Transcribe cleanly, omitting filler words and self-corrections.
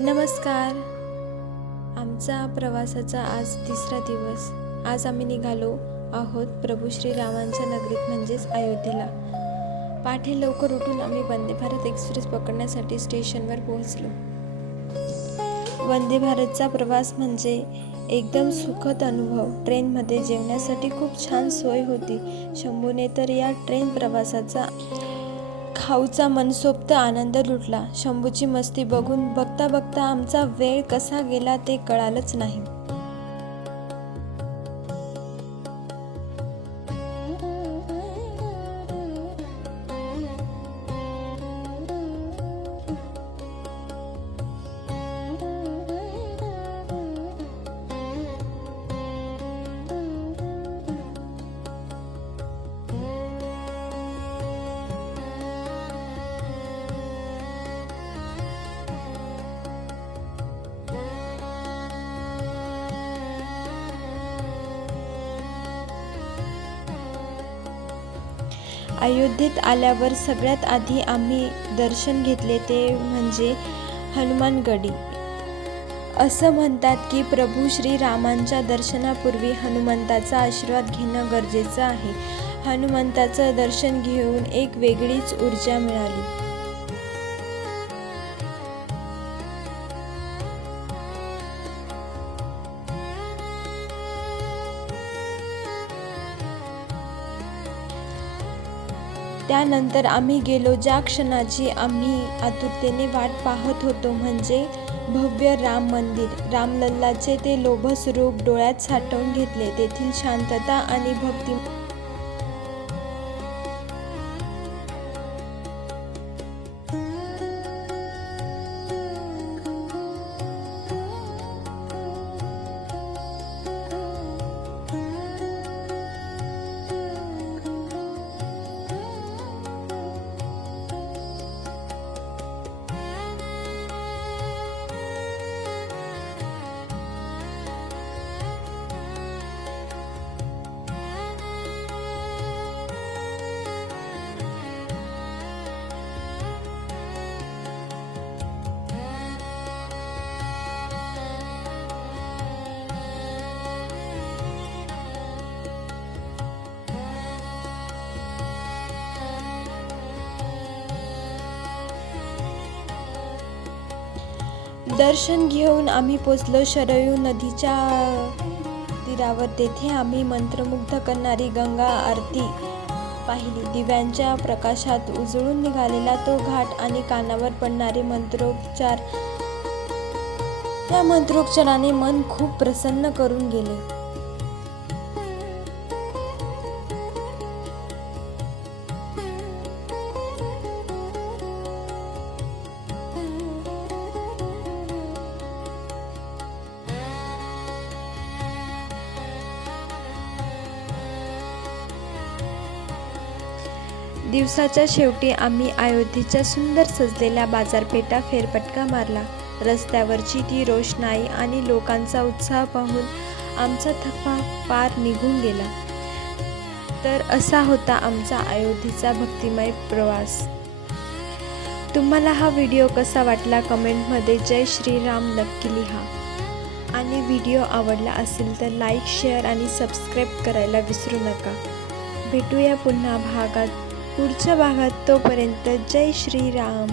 नमस्कार. आमचा प्रवासाचा आज तिसरा दिवस. आज आम्ही निघालो आहोत प्रभू श्रीरामांच्या नगरीत म्हणजेच अयोध्येला. पहाटे लवकर उठून आम्ही वंदे भारत एक्सप्रेस पकडण्यासाठी स्टेशनवर पोहोचलो. वंदे भारतचा प्रवास म्हणजे एकदम सुखद अनुभव. ट्रेनमध्ये जेवण्यासाठी खूप छान सोय होती. शंभूने तर या ट्रेन प्रवासाचा खाऊचा मनसोक्त आनंद लुटला. शंभूची मस्ती बघून बघता बघता आमचा वेळ कसा गेला ते कळालंच नाही. अयोध्येत आल्यावर सगळ्यात आधी आम्ही दर्शन घेतले ते म्हणजे हनुमानगडी. असं म्हणतात की प्रभू श्रीरामांच्या दर्शनापूर्वी हनुमंताचा आशीर्वाद घेणं गरजेचं आहे. हनुमंताचं दर्शन घेऊन एक वेगळीच ऊर्जा मिळाली. त्यानंतर आम्ही गेलो ज्या क्षणाची आम्ही आतुरतेने वाट पाहत होतो, म्हणजे भव्य राम मंदिर. रामलल्लाचे ते लोभस रूप डोळ्यात साठवून घेतले. तेथील शांतता आणि भक्ती दर्शन घेऊन आम्ही पोचलो शरयू नदीच्या तीरावर. तेथे आम्ही मंत्रमुग्ध करणारी गंगा आरती पाहिली. दिव्यांच्या प्रकाशात उजळून निघालेला तो घाट आणि कानावर पडणारे मंत्रोच्चार. त्या मंत्रोच्चाराने मन खूप प्रसन्न करून गेले. दिवसाच्या शेवटी आम्ही अयोध्येच्या सुंदर सजलेल्या बाजारपेठा फेरफटका मारला. रस्त्यावरची ती रोषणाई आणि लोकांचा उत्साह पाहून आमचा थकवा पार निघून गेला. तर असा होता आमचा अयोध्येचा भक्तिमय प्रवास. तुम्हाला हा व्हिडिओ कसा वाटला कमेंटमध्ये जय श्रीराम नक्की लिहा. आणि व्हिडिओ आवडला असेल तर लाईक, शेअर आणि सबस्क्राईब करायला विसरू नका. भेटूया पुन्हा पुढच्या भागात. तोपर्यंत जय श्रीराम.